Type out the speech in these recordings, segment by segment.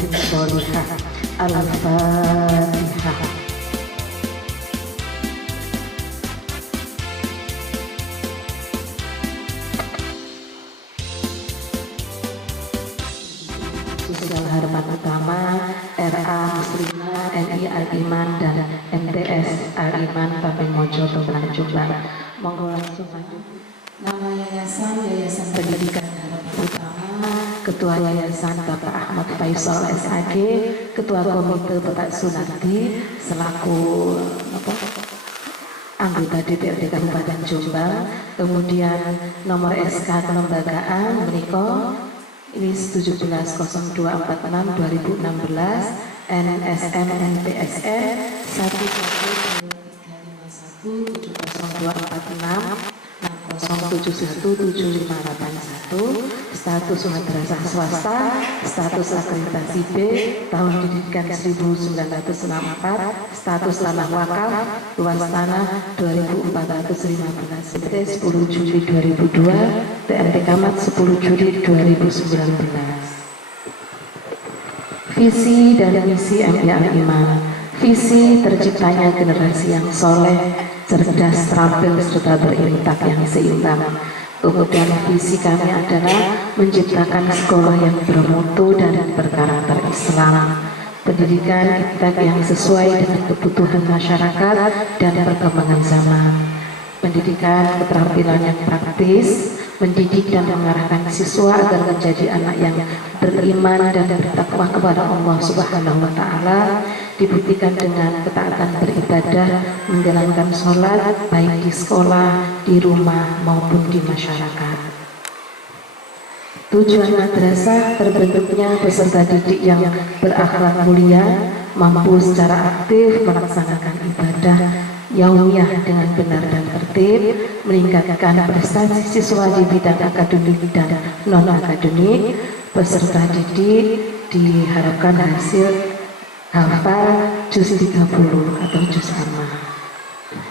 baqiyyatin sholihah. Al-Fatihah. Sosial harapan utama RA Muslimah NI Al-Iman dan MTS Al-Iman Tapimojo Tomblang Jombang. Monggo langsung maju. Nama Yayasan Pendidikan Harapan Utama, Ketua Yayasan Bapak Ahmad Faisal SAG, Ketua Komite Bapak Sunardi selaku anggota DPRD Kabupaten Jombang. Kemudian nomor SK kelembagaan menika ini 170246 2016 NSM NPSN 11251 0717581, status madrasah swasta, status akreditasi B, tahun didikan 1964, status tanah wakaf, luas tanah 2415, PT 10 Juli 2002, TNT Kamat 10 Juli 2019. Visi dan misi MI Al-Iman. Visi terciptanya generasi yang soleh, cerdas, terampil, serta berintak yang seimbang. Kemudian visi kami adalah menciptakan sekolah yang bermutu dan berkarakter Islam, pendidikan kita yang sesuai dengan kebutuhan masyarakat dan perkembangan zaman, pendidikan keterampilan yang praktis, mendidik dan mengarahkan siswa agar menjadi anak yang beriman dan bertakwa kepada Allah Subhanahu wa Ta'ala, dibuktikan dengan ketaatan beribadah, menjalankan sholat baik di sekolah, di rumah maupun di masyarakat. Tujuan madrasah terbentuknya peserta didik yang berakhlak mulia, mampu secara aktif melaksanakan ibadah yaumiyah dengan benar dan tertib, meningkatkan prestasi siswa di bidang akademik dan non-akademik. Peserta didik diharapkan hasil hafal juz 30 atau juz amma.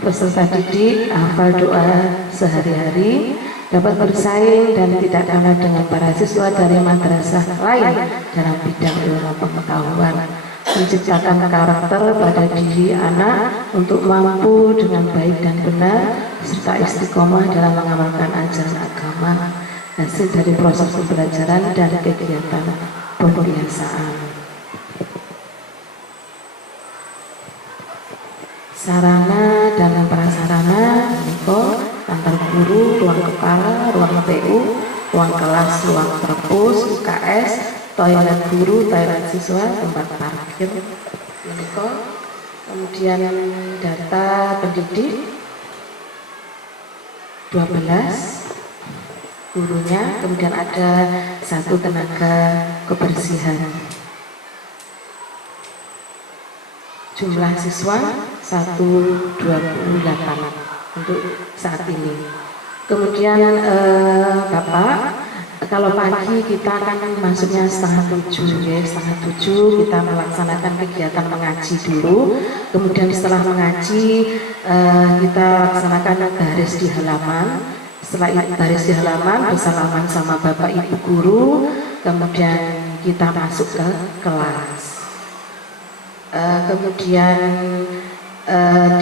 Peserta didik hafal doa sehari-hari, dapat bersaing dan tidak kalah dengan para siswa dari madrasah lain dalam bidang ilmu pengetahuan, menciptakan karakter pada diri anak untuk mampu dengan baik dan benar serta istiqomah dalam mengamalkan ajaran agama, hasil dari proses pembelajaran dan kegiatan pembiasaan. Sarana dan prasarana menika kantor guru, ruang kepala, ruang PU, ruang kelas, ruang perpus, UKS, toilet guru, toilet siswa, tempat parkir menika. Kemudian data pendidik 12 gurunya, kemudian ada 1 tenaga kebersihan. Jumlah siswa 128 untuk saat ini. Kemudian Bapak, kalau pagi kita kan masuknya setengah 7 ya, setengah 7 kita melaksanakan kegiatan mengaji dulu. Kemudian setelah mengaji kita laksanakan baris di halaman. Setelah baris di halaman bersalaman sama Bapak Ibu guru, kemudian kita masuk ke kelas. Kemudian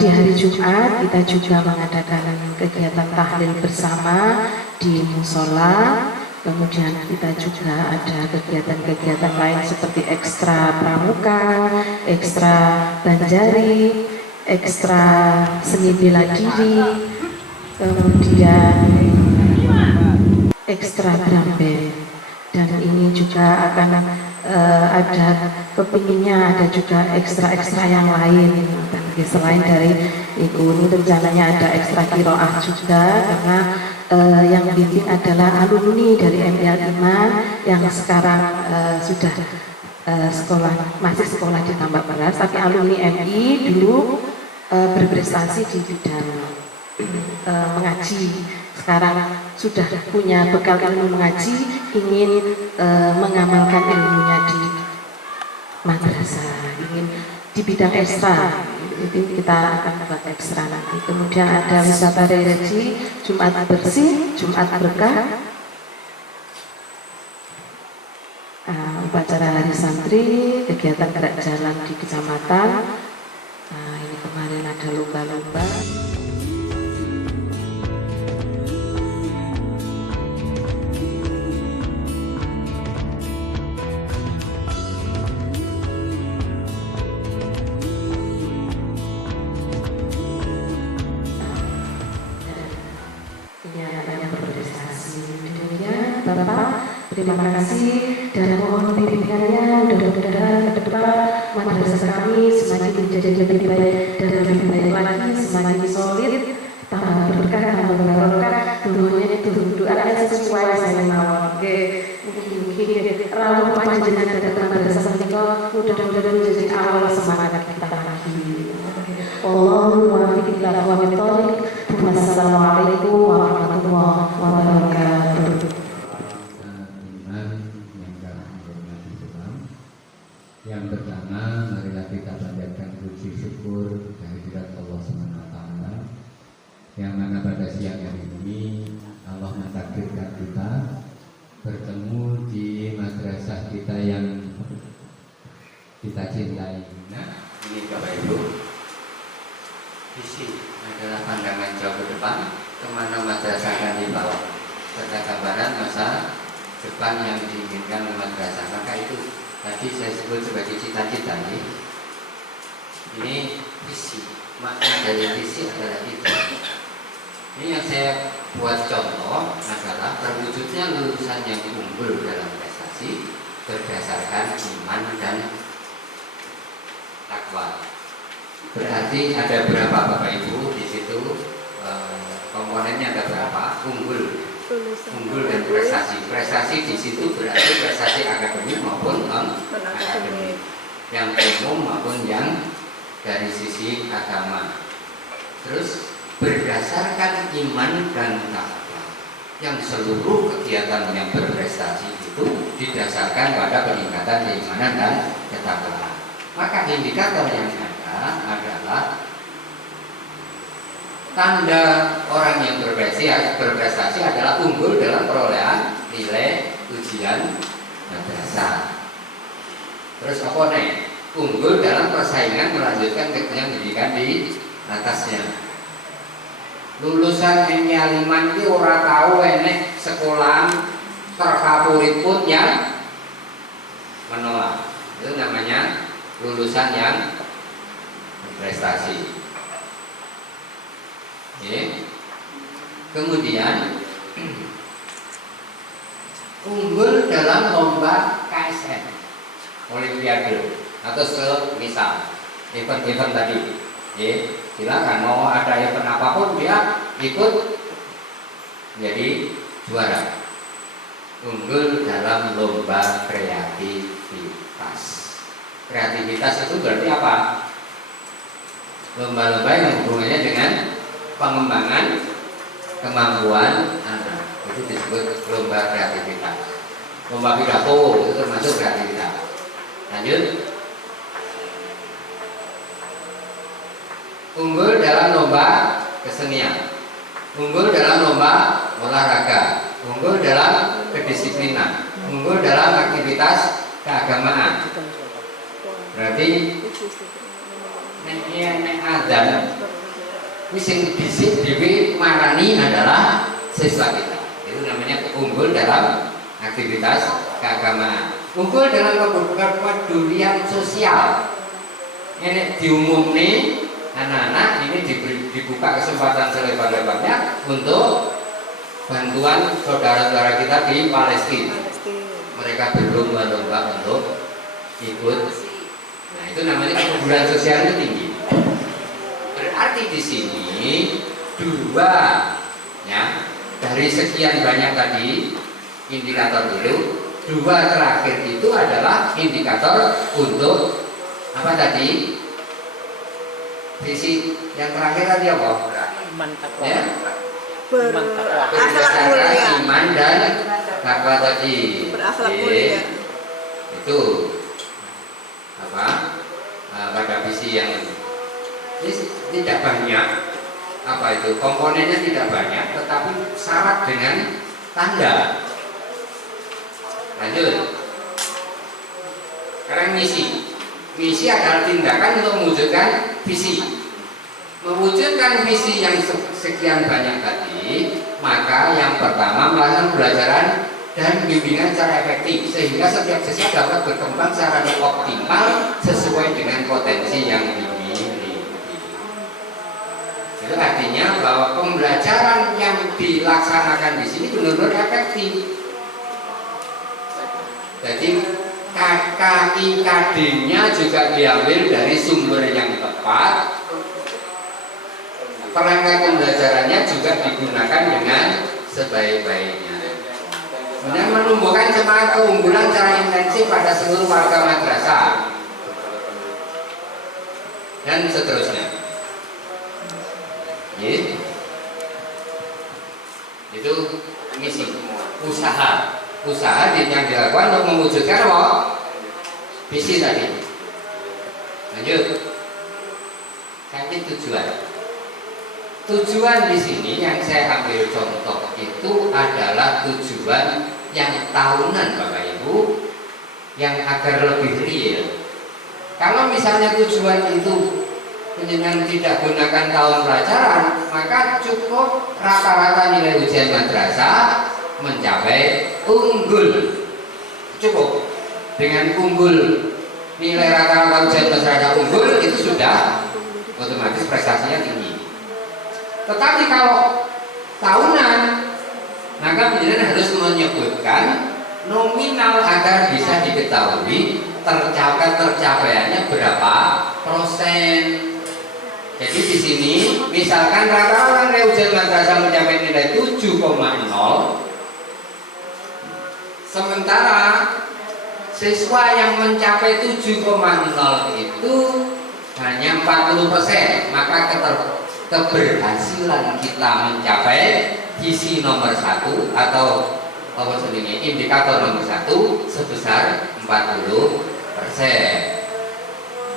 di hari Jumat kita juga mengadakan kegiatan tahlil bersama di musola. Kemudian kita juga ada kegiatan-kegiatan lain seperti ekstra pramuka, ekstra banjari, ekstra seni bela diri, kemudian ekstra drum band. Dan ini juga akan ada kepinginnya ada juga ekstra-ekstra yang lain. Selain dari itu, ini rencananya ada ekstra kiroah juga, karena yang bimbing adalah alumni dari MI Al-Iman yang sekarang sudah masih sekolah di Tambak Beras, tapi alumni MI dulu berprestasi di bidang mengaji, sekarang sudah punya bekal ilmu mengaji, ingin mengamalkan ilmunya di madrasah, ingin di bidang ekstra. Itu kita akan buat ekstra nanti. Kemudian ada wisata religi, Jumat bersih, Jumat berkah, upacara hari Hari Santri, kegiatan gerak jalan di kecamatan. Nah, ini kemarin ada lomba-lomba. Ini anak-anak yang berprestasi. Demikian, Bapak, terima kasih dan mohon bimbingannya. Mudah-mudahan ke depan madrasah kami semakin menjadi lebih baik dan lebih baik lagi, semakin solid, tambah berkah, tambah barokah. Dunia itu doanya sesuai saya mau. Mungkin rawuh panjenengan datang madrasah menika mudah-mudahan menjadi awal semangat kita lagi. Allahumma waffiq ila aqwamit thoriq. Wassalamualaikum warahmatullahi wabarakatuh. Yang pertama, marilah kita panjatkan puji syukur kehadirat Allah SWT, yang mana pada siang hari ini Allah mentakdirkan kita bertemu di madrasah kita yang kita cintai. Nah, ini Bapak Ibu, visi adalah pandangan jauh ke depan kemana madrasah akan dibawa, serta gambaran masa depan yang diinginkan oleh madrasah. Maka itu tadi saya sebut sebagai cita-cita ini. Ini visi, makna dari visi adalah itu. Ini yang saya buat contoh adalah terwujudnya lulusan yang unggul dalam prestasi berdasarkan iman dan takwa. Berarti ada berapa Bapak Ibu di situ, komponennya ada berapa? Unggul dan prestasi. Prestasi di situ berarti prestasi akademik maupun non-akademik, yang umum maupun yang dari sisi agama. Terus berdasarkan iman dan takwa, yang seluruh kegiatan yang berprestasi itu didasarkan pada peningkatan keimanan dan ketakwaan. Maka indikator yang ada adalah tanda orang yang berprestasi adalah unggul dalam perolehan nilai ujian madrasah. Terus apa nih? Unggul dalam persaingan melanjutkan jenjang pendidikan di atasnya. Lulusan MIA 5 ini ora tahu enek sekolah terfavorit pun yang menolak. Itu namanya lulusan yang berprestasi. Oke. Kemudian unggul dalam lomba KSN, Olimpiade, atau semisal event-event tadi. Oke, silakan mau ada event apapun dia ikut menjadi juara. Unggul dalam lomba kreativitas. Kreativitas itu berarti apa? Lomba-lomba yang hubungannya dengan pengembangan kemampuan anak, itu disebut lomba kreativitas. Lomba pidato itu termasuk kreativitas. Lanjut. Unggul dalam lomba kesenian, unggul dalam lomba olahraga, unggul dalam kedisiplinan, unggul dalam aktivitas keagamaan. Berarti nek adzan wis sing dhisik dhewe marani adalah siswa kita. Itu namanya unggul dalam aktivitas keagamaan. Unggul dalam kepedulian sosial. Ini diumumkan anak-anak ini dibuka kesempatan selebar-lebarnya untuk bantuan saudara-saudara kita di Palestina. Mereka berlomba-lomba untuk ikut. Nah, itu namanya kepedulian sosial itu tinggi. Berarti di sini dua, ya, dari sekian banyak tadi indikator itu, dua terakhir itu adalah indikator untuk apa tadi? Visi yang terakhir tadi apa? Iman takwa. Ya? Berakhlak mulia. Iman dan takwa tadi. Berakhlak mulia. Itu apa? Pada visi yang ini tidak banyak. Apa itu? Komponennya tidak banyak, tetapi syarat dengan tanda. Lanjut. Sekarang misi. Misi adalah tindakan untuk mewujudkan visi. Mewujudkan visi yang sekian banyak tadi, maka yang pertama melakukan pembelajaran dan bimbingan secara efektif sehingga setiap siswa dapat berkembang secara optimal sesuai dengan potensi yang dimiliki. Itu artinya bahwa pembelajaran yang dilaksanakan di sini benar-benar efektif. Jadi KIKD-nya juga diambil dari sumber yang tepat. Perangkat pembelajarannya juga digunakan dengan sebaik-baiknya. Kemudian menumbuhkan semangat keunggulan secara intensif pada seluruh warga madrasah dan seterusnya. Itu misi usaha yang dilakukan untuk mewujudkan apa? Visi tadi. Lanjut. Nanti tujuan di sini yang saya ambil contoh itu adalah tujuan yang tahunan Bapak Ibu, yang agar lebih real. Kalau misalnya tujuan itu penjenengan tidak gunakan tahun pelajaran, maka cukup rata-rata nilai ujian madrasah mencapai unggul. Cukup dengan unggul, nilai rata-rata ujian madrasah unggul itu sudah otomatis prestasinya tinggi. Tetapi kalau tahunan, maka penjenengan harus menyebutkan nominal agar bisa diketahui tercapaiannya berapa persen. Jadi di sini misalkan rata-rata nilai ujian madrasah mencapai nilai 7,0, sementara siswa yang mencapai 7,0 itu hanya 40%, maka keberhasilan kita mencapai visi nomor 1 atau indikator nomor 1 sebesar 40%.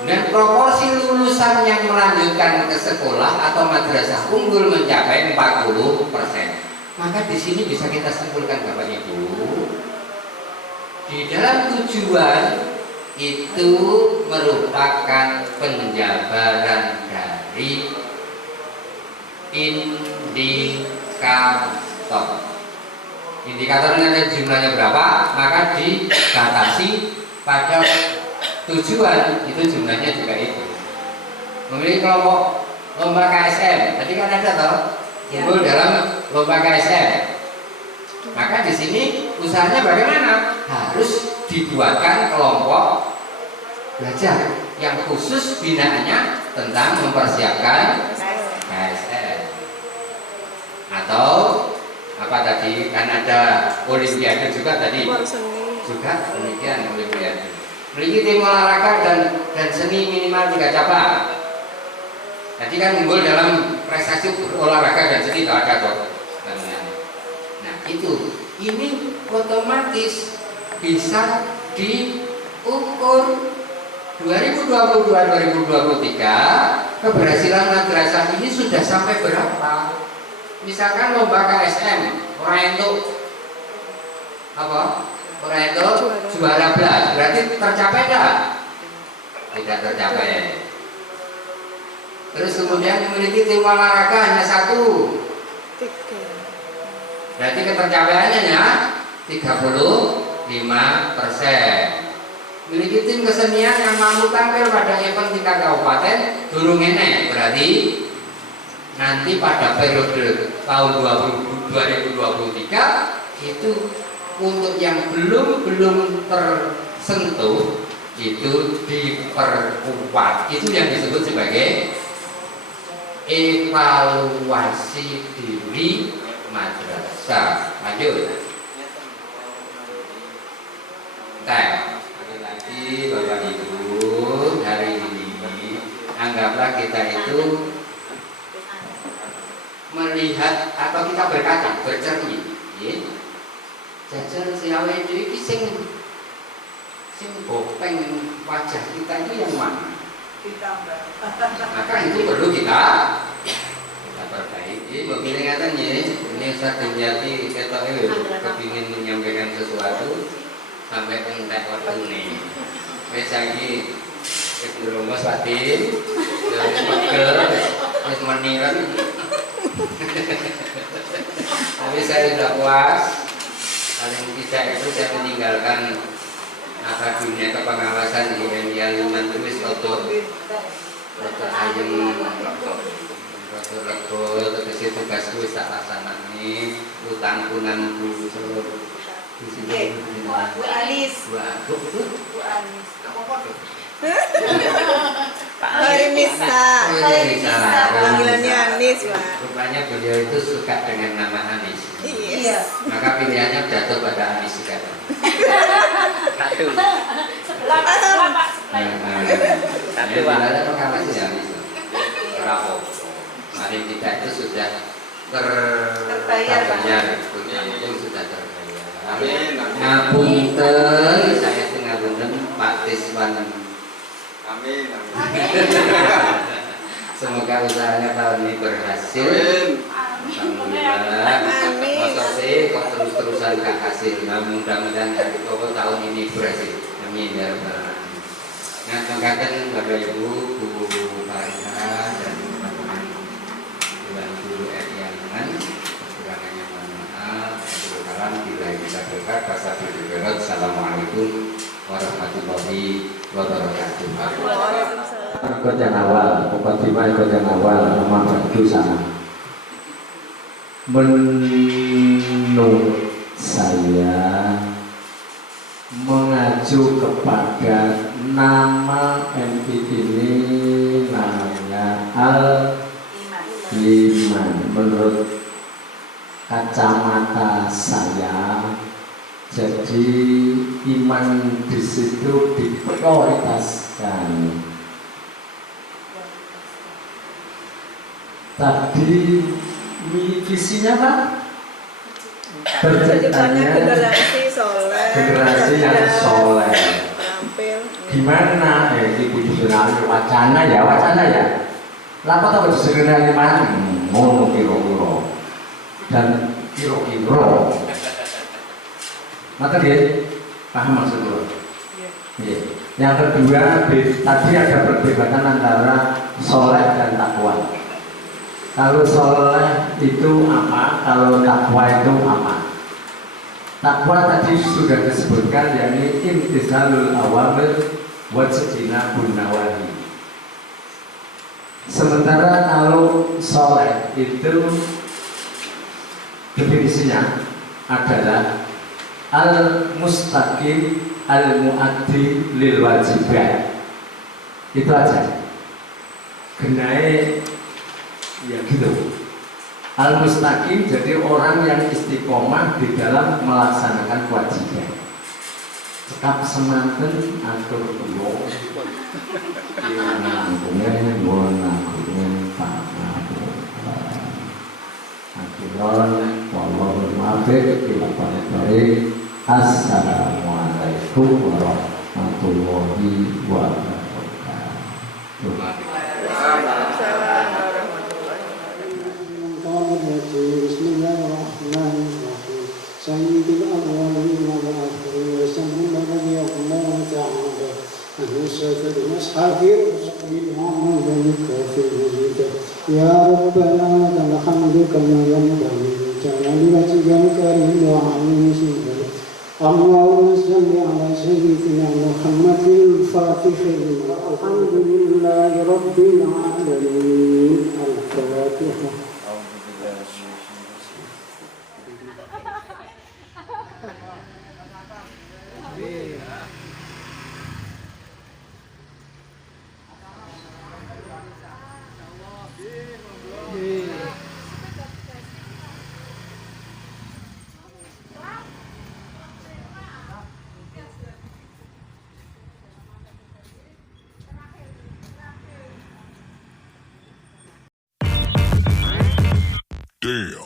Dan proporsi lulusan yang melanjutkan ke sekolah atau madrasah unggul mencapai 40%. Maka di sini bisa kita simpulkan Bapak Ibu, di dalam tujuan itu merupakan penjabaran dari indikator. Indikatornya ada jumlahnya berapa, maka dibatasi pada tujuan itu jumlahnya juga itu. Memilih kelompok lomba KSM, tadi kan ada toh unggul dalam lomba KSM. Maka di sini usahanya bagaimana? Harus dibuatkan kelompok belajar yang khusus binaannya tentang mempersiapkan KSM. Atau apa tadi, kan ada olimpiade juga tadi. Juga demikian olimpiade. Memiliki tim olahraga dan seni minimal 3 cabang. Tadi kan unggul dalam prestasi olahraga dan seni itu ada toh. Nah itu, ini otomatis bisa diukur 2022-2023 keberhasilan madrasah ini sudah sampai berapa. Misalkan lomba KSM orang itu apa? Orang itu juara belas, berarti tercapai tidak? Tidak tercapai. Terus kemudian memiliki tim olahraga hanya 1, berarti ketercapaiannya 35%. Memiliki tim kesenian yang mampu tampil pada event tingkat kabupaten durung enek, berarti nanti pada periode tahun 2023 itu untuk yang belum tersentuh itu diperkuat. Itu yang disebut sebagai evaluasi diri madrasah. Lanjut. Lagi Bapak Ibu, hari ini anggaplah kita itu melihat atau kita berkata, bercermin, jajan siawe iki sing bopeng wajah kita itu yang mana? Maka itu perlu kita perbaiki. Begini katanya, ini Ustaz Dimyati ketoke kepingin menyampaikan sesuatu. sampai entek wektune. Wis saiki wis ngrungos batin, wis pegel, wis meniren. Tapi saya sudah puas. Paling tidak itu saya meninggalkan dunia kepengawasan di Emilia Mantuis Roto ayem Roto Rego terus tugasku tak laksanani utang punanku seluruh di sini Bu Alis. Bu Alis. Pak Nisa. Panggilannya Anis, Pak. Rupanya beliau itu suka dengan nama Anis. Iya. Maka pilihannya jatuh pada Anis juga. Satu. Satu ada pengawasi Anis. Rapo. Mari kita itu sudah terbayar. Itu sudah terbayar. Ngapunten saya tengah bener Pak Tiswan. Amin. Semoga usahanya tahun ini berhasil. Alhamdulillah. Masa sih kok terus-terusan gak hasil. Nah, mudah-mudahan dari tahun ini berhasil. Amin ya rabbal alamin. Nah, mengatakan Bapak Ibu, Bu Farina dan teman-teman Dewan Guru Eriangan, kekurangannya mohon maaf. Kalam bila bisa berkat pasal berberot. Assalamualaikum warahmatullahi wabarakatuh. Ikut yang awal, mukadimah ikut yang awal, nomor baju sama. Menurut saya mengacu kepada nama MPT ini namanya Al-Iman. Menurut kacamata saya, jadi iman di situ diprioritaskan. Tadi visinya Pak? Terjadinya generasi soleh. Generasi yang soleh. Terampil. Gimana? Ini kudusunal wacana ya. Lapa tahu kudusunal mana? Ngono kiro-kiro dan kiro-kiro. Maka dia paham maksud lo? Iya. Yang kedua, tadi ada perdebatan antara soleh dan takwa. Kalau soleh itu apa? Kalau takwa itu apa? Takwa tadi sudah disebutkan, yakni imtisalul awamir wa ijtinabun nawahi. Sementara kalau soleh itu definisinya adalah al-mustaqim al-muaddi lil wajibat. Itu aja. Genai ya gitu. Al-mustaqim jadi orang yang istiqomah di dalam melaksanakan kewajiban. Tetap semanten atur kulo. Nanggungan Pak. Akhirnya wallahul muwaffiq ila baik. Assalamualaikum warahmatullahi wabarakatuh. Bismillahirrahmanirrahim. Sayyidil awwalin wal akhirin wa sallallahu alaihi ta'ala al-mushafir mushafir ya rabbana lakal hamdu kama yanbaghi li jalali wajhikal karim wa 'azimi sultanik. Allahumma shalli ala sayyidina Muhammadil fatihil alhamdulillahi rabbil alamin. Al-Fatihah. Damn.